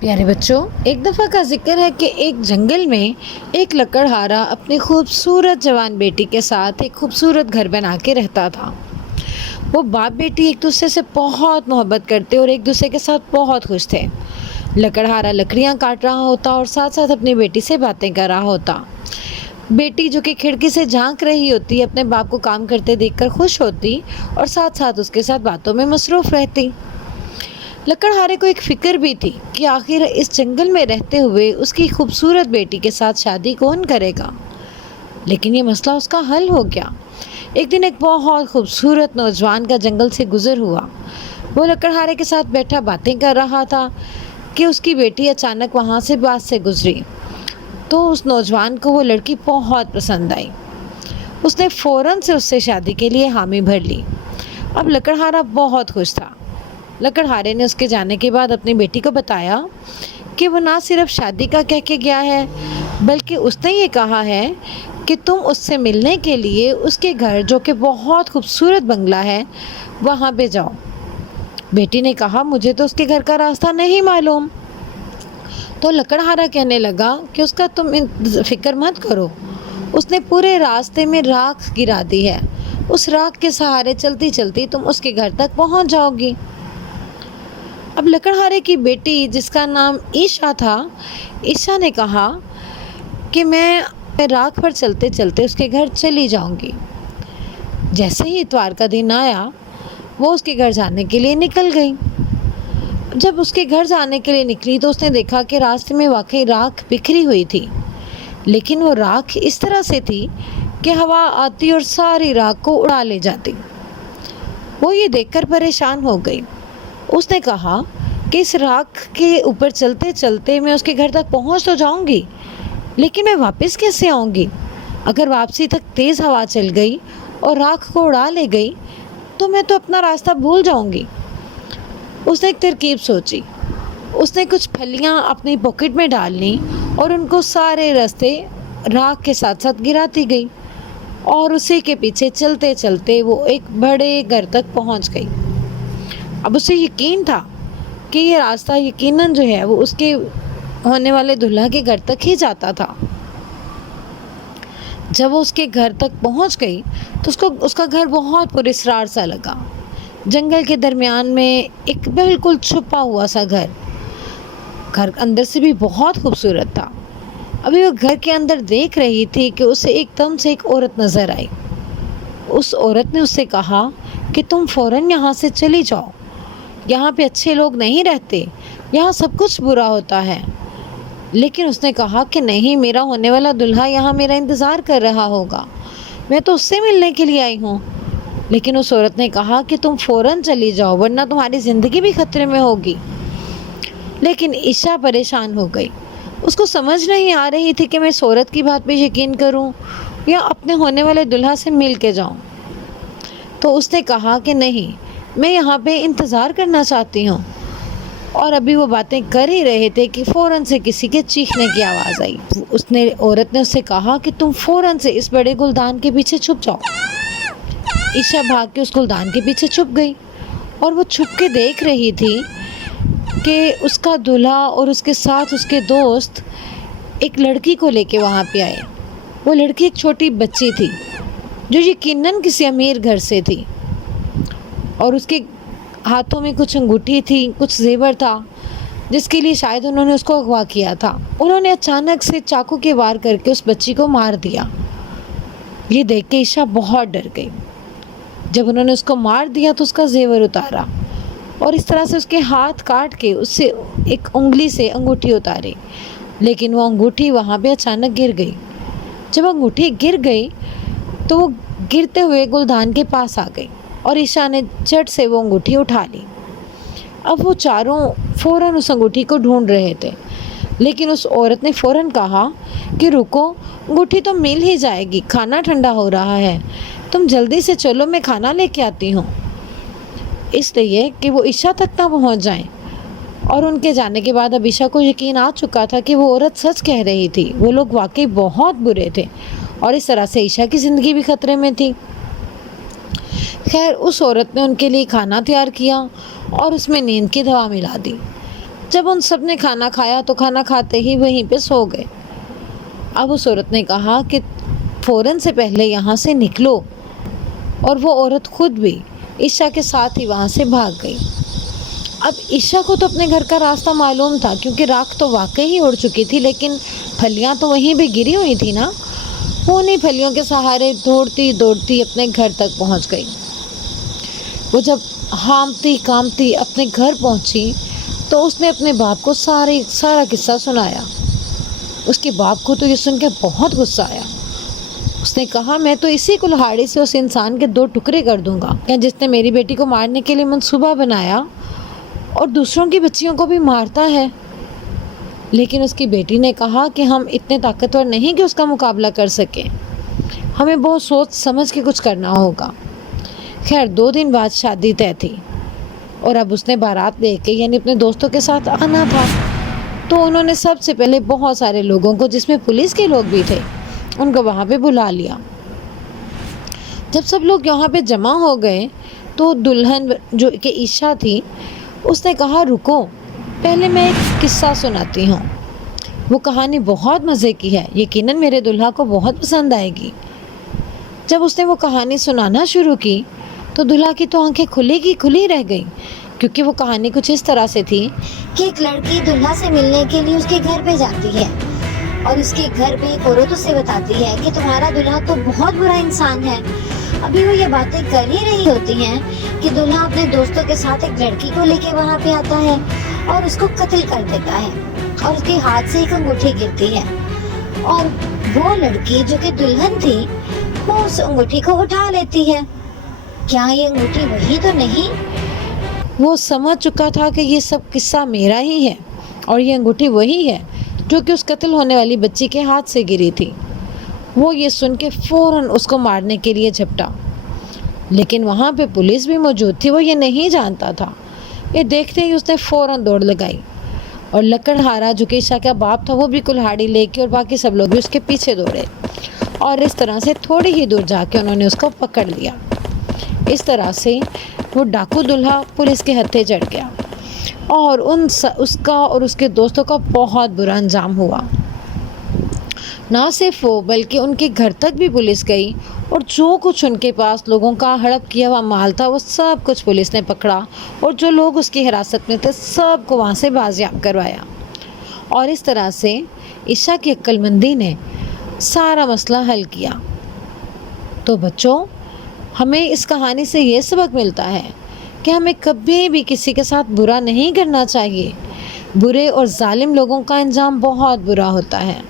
پیارے بچوں، ایک دفعہ کا ذکر ہے کہ ایک جنگل میں ایک لکڑہارا اپنی خوبصورت جوان بیٹی کے ساتھ ایک خوبصورت گھر بنا کے رہتا تھا۔ وہ باپ بیٹی ایک دوسرے سے بہت محبت کرتے اور ایک دوسرے کے ساتھ بہت خوش تھے۔ لکڑہارا لکڑیاں کاٹ رہا ہوتا اور ساتھ ساتھ اپنی بیٹی سے باتیں کر رہا ہوتا۔ بیٹی جو کہ کھڑکی سے جھانک رہی ہوتی اپنے باپ کو کام کرتے دیکھ کر خوش ہوتی اور ساتھ ساتھ اس کے ساتھ باتوں میں مصروف رہتی۔ لکڑہارے کو ایک فکر بھی تھی کہ آخر اس جنگل میں رہتے ہوئے اس کی خوبصورت بیٹی کے ساتھ شادی کون کرے گا، لیکن یہ مسئلہ اس کا حل ہو گیا۔ ایک دن ایک بہت خوبصورت نوجوان کا جنگل سے گزر ہوا۔ وہ لکڑہارے کے ساتھ بیٹھا باتیں کر رہا تھا کہ اس کی بیٹی اچانک وہاں سے پاس سے گزری تو اس نوجوان کو وہ لڑکی بہت پسند آئی۔ اس نے فوراً سے اس سے شادی کے لیے حامی بھر لی۔ اب لکڑہارا بہت خوش تھا۔ لکڑہارے نے اس کے جانے کے بعد اپنی بیٹی کو بتایا کہ وہ نہ صرف شادی کا کہہ کے گیا ہے بلکہ اس نے یہ کہا ہے کہ تم اس سے ملنے کے لیے اس کے گھر جو کہ بہت خوبصورت بنگلہ ہے وہاں پہ جاؤ۔ بیٹی نے کہا مجھے تو اس کے گھر کا راستہ نہیں معلوم۔ تو لکڑہارا کہنے لگا کہ اس کا تم فکر مت کرو، اس نے پورے راستے میں راکھ گرا دی ہے، اس راکھ کے سہارے چلتی چلتی تم اس کے گھر تک پہنچ جاؤ گی۔ اب لکڑہارے کی بیٹی جس کا نام عیشا تھا، عیشا نے کہا کہ میں راکھ پر چلتے چلتے اس کے گھر چلی جاؤں گی۔ جیسے ہی اتوار کا دن آیا وہ اس کے گھر جانے کے لیے نکل گئی۔ جب اس کے گھر جانے کے لیے نکلی تو اس نے دیکھا کہ راستے میں واقعی راکھ بکھری ہوئی تھی، لیکن وہ راکھ اس طرح سے تھی کہ ہوا آتی اور ساری راکھ کو اڑا لے جاتی۔ وہ یہ دیکھ کر پریشان ہو گئی۔ اس نے کہا کہ اس راکھ کے اوپر چلتے چلتے میں اس کے گھر تک پہنچ تو جاؤں گی، لیکن میں واپس کیسے آؤں گی؟ اگر واپسی تک تیز ہوا چل گئی اور راکھ کو اڑا لے گئی تو میں تو اپنا راستہ بھول جاؤں گی۔ اس نے ایک ترکیب سوچی۔ اس نے کچھ پھلیاں اپنی پاکٹ میں ڈال لیں اور ان کو سارے راستے راکھ کے ساتھ ساتھ گراتی گئی اور اسی کے پیچھے چلتے چلتے وہ ایک بڑے گھر تک پہنچ گئی۔ اب اسے یقین تھا کہ یہ راستہ یقیناً جو ہے وہ اس کے ہونے والے دلہا کے گھر تک ہی جاتا تھا۔ جب وہ اس کے گھر تک پہنچ گئی تو اس کا گھر بہت پراسرار سا لگا۔ جنگل کے درمیان میں ایک بالکل چھپا ہوا سا گھر اندر سے بھی بہت خوبصورت تھا۔ ابھی وہ گھر کے اندر دیکھ رہی تھی کہ اسے ایک دم سے ایک عورت نظر آئی۔ اس عورت نے اس سے کہا کہ تم فوراً یہاں سے چلی جاؤ، یہاں پہ اچھے لوگ نہیں رہتے، یہاں سب کچھ برا ہوتا ہے۔ لیکن اس نے کہا کہ نہیں، میرا ہونے والا دلہا یہاں میرا انتظار کر رہا ہوگا، میں تو اس سے ملنے کے لیے آئی ہوں۔ لیکن اس عورت نے کہا کہ تم فوراً چلی جاؤ ورنہ تمہاری زندگی بھی خطرے میں ہوگی۔ لیکن عیشا پریشان ہو گئی۔ اس کو سمجھ نہیں آ رہی تھی کہ میں اس عورت کی بات پہ یقین کروں یا اپنے ہونے والے دلہا سے مل کے جاؤں۔ تو اس نے کہا کہ نہیں، میں یہاں پہ انتظار کرنا چاہتی ہوں۔ اور ابھی وہ باتیں کر ہی رہے تھے کہ فوراً سے کسی کے چیخنے کی آواز آئی۔ عورت نے اس سے کہا کہ تم فوراً سے اس بڑے گلدان کے پیچھے چھپ جاؤ۔ عیشا بھاگ کے اس گلدان کے پیچھے چھپ گئی اور وہ چھپ کے دیکھ رہی تھی کہ اس کا دلہا اور اس کے ساتھ اس کے دوست ایک لڑکی کو لے کے وہاں پہ آئے۔ وہ لڑکی ایک چھوٹی بچی تھی جو یقیناً کسی امیر گھر سے تھی اور اس کے ہاتھوں میں کچھ انگوٹھی تھی، کچھ زیور تھا جس کے لیے شاید انہوں نے اس کو اغوا کیا تھا۔ انہوں نے اچانک سے چاقو کے وار کر کے اس بچی کو مار دیا۔ یہ دیکھ کے عیشا بہت ڈر گئی۔ جب انہوں نے اس کو مار دیا تو اس کا زیور اتارا اور اس طرح سے اس کے ہاتھ کاٹ کے اس سے ایک انگلی سے انگوٹھی اتاری، لیکن وہ انگوٹھی وہاں پہ اچانک گر گئی۔ جب انگوٹھی گر گئی تو وہ گرتے ہوئے گلدان کے پاس آ گئی اور عیشا نے جھٹ سے وہ انگوٹھی اٹھا لی۔ اب وہ چاروں فوراً اس انگوٹھی کو ڈھونڈ رہے تھے، لیکن اس عورت نے فوراً کہا کہ رکو، انگوٹھی تو مل ہی جائے گی، کھانا ٹھنڈا ہو رہا ہے، تم جلدی سے چلو، میں کھانا لے کے آتی ہوں۔ اس لیے کہ وہ عیشا تک نہ پہنچ جائیں۔ اور ان کے جانے کے بعد اب عیشا کو یقین آ چکا تھا کہ وہ عورت سچ کہہ رہی تھی، وہ لوگ واقعی بہت برے تھے اور اس طرح سے عیشا کی زندگی بھی خطرے میں تھی۔ خیر، اس عورت نے ان کے لیے کھانا تیار کیا اور اس میں نیند کی دوا ملا دی۔ جب ان سب نے کھانا کھایا تو کھانا کھاتے ہی وہیں پہ سو گئے۔ اب اس عورت نے کہا کہ فوراً سے پہلے یہاں سے نکلو، اور وہ عورت خود بھی عشا کے ساتھ ہی وہاں سے بھاگ گئی۔ اب عشا کو تو اپنے گھر کا راستہ معلوم تھا، کیونکہ راکھ تو واقعی اڑ چکی تھی، لیکن پھلیاں تو وہیں بھی گری ہوئی تھی نا۔ وہ انہیں پھلیوں کے سہارے دوڑتی دوڑتی اپنے گھر تک پہنچ گئی۔ وہ جب ہامتی کامتی اپنے گھر پہنچی تو اس نے اپنے باپ کو سارا قصہ سنایا۔ اس کے باپ کو تو یہ سن کے بہت غصہ آیا۔ اس نے کہا، میں تو اسی کلہاڑی سے اس انسان کے 2 ٹکڑے کر دوں گا جس نے میری بیٹی کو مارنے کے لیے منصوبہ بنایا اور دوسروں کی بچیوں کو بھی مارتا ہے۔ لیکن اس کی بیٹی نے کہا کہ ہم اتنے طاقتور نہیں کہ اس کا مقابلہ کر سکیں، ہمیں بہت سوچ سمجھ کے کچھ کرنا ہوگا۔ خیر 2 دن بعد شادی طے تھی، اور اب اس نے بارات لے کے یعنی اپنے دوستوں کے ساتھ آنا تھا۔ تو انہوں نے سب سے پہلے بہت سارے لوگوں کو، جس میں پولیس کے لوگ بھی تھے، ان کو وہاں پہ بلا لیا۔ جب سب لوگ یہاں پہ جمع ہو گئے تو دلہن جو کہ عشا تھی، اس نے کہا، رکو، پہلے میں ایک قصہ سناتی ہوں۔ وہ کہانی بہت مزے کی ہے، یقیناً میرے دلہا کو بہت پسند آئے گی۔ جب اس نے وہ کہانی سنانا شروع کی تو دلہا کی تو آنکھیں کھلی رہ گئی، کیونکہ وہ کہانی کچھ اس طرح سے تھی کہ ایک لڑکی دلہا سے ملنے کے لیے اس کے گھر پہ جاتی ہے، اور اس کے گھر پہ ایک عورت اسے بتاتی ہے کہ تمہارا دلہا تو بہت برا انسان ہے۔ ابھی وہ یہ باتیں کر ہی رہی ہوتی ہیں کہ دلہا اپنے دوستوں کے ساتھ ایک لڑکی کو لے کے وہاں پہ آتا ہے اور اس کو قتل کر دیتا ہے، اور اس کے ہاتھ سے ایک انگوٹھی گرتی ہے، اور وہ لڑکی جو کہ دلہن تھی وہ اس انگوٹھی کو اٹھا لیتی ہے۔ کیا یہ انگوٹھی وہی تو نہیں؟ وہ سمجھ چکا تھا کہ یہ سب قصہ میرا ہی ہے، اور یہ انگوٹھی وہی ہے جو کہ اس قتل ہونے والی بچی کے ہاتھ سے گری تھی۔ وہ یہ سن کے فوراً اس کو مارنے کے لیے جھپٹا، لیکن وہاں پہ پولیس بھی موجود تھی۔ وہ یہ نہیں جانتا تھا۔ یہ دیکھتے ہی اس نے فوراً دوڑ لگائی، اور لکڑہارا جو کہ عشا کا باپ تھا وہ بھی کلہاڑی لے کے، اور باقی سب لوگ بھی اس کے پیچھے دوڑے، اور اس طرح سے تھوڑی ہی دور جا کے انہوں نے اس کو پکڑ لیا۔ اس طرح سے وہ ڈاکو دلہا پولیس کے ہتھے چڑھ گیا، اور اس کا اور اس کے دوستوں کا بہت برا انجام ہوا۔ نہ صرف وہ بلکہ ان کے گھر تک بھی پولیس گئی، اور جو کچھ ان کے پاس لوگوں کا ہڑپ کیا ہوا مال تھا وہ سب کچھ پولیس نے پکڑا، اور جو لوگ اس کی حراست میں تھے سب کو وہاں سے بازیاب کروایا۔ اور اس طرح سے عشا کی عقل مندی نے سارا مسئلہ حل کیا۔ تو بچوں، ہمیں اس کہانی سے یہ سبق ملتا ہے کہ ہمیں کبھی بھی کسی کے ساتھ برا نہیں کرنا چاہیے۔ برے اور ظالم لوگوں کا انجام بہت برا ہوتا ہے۔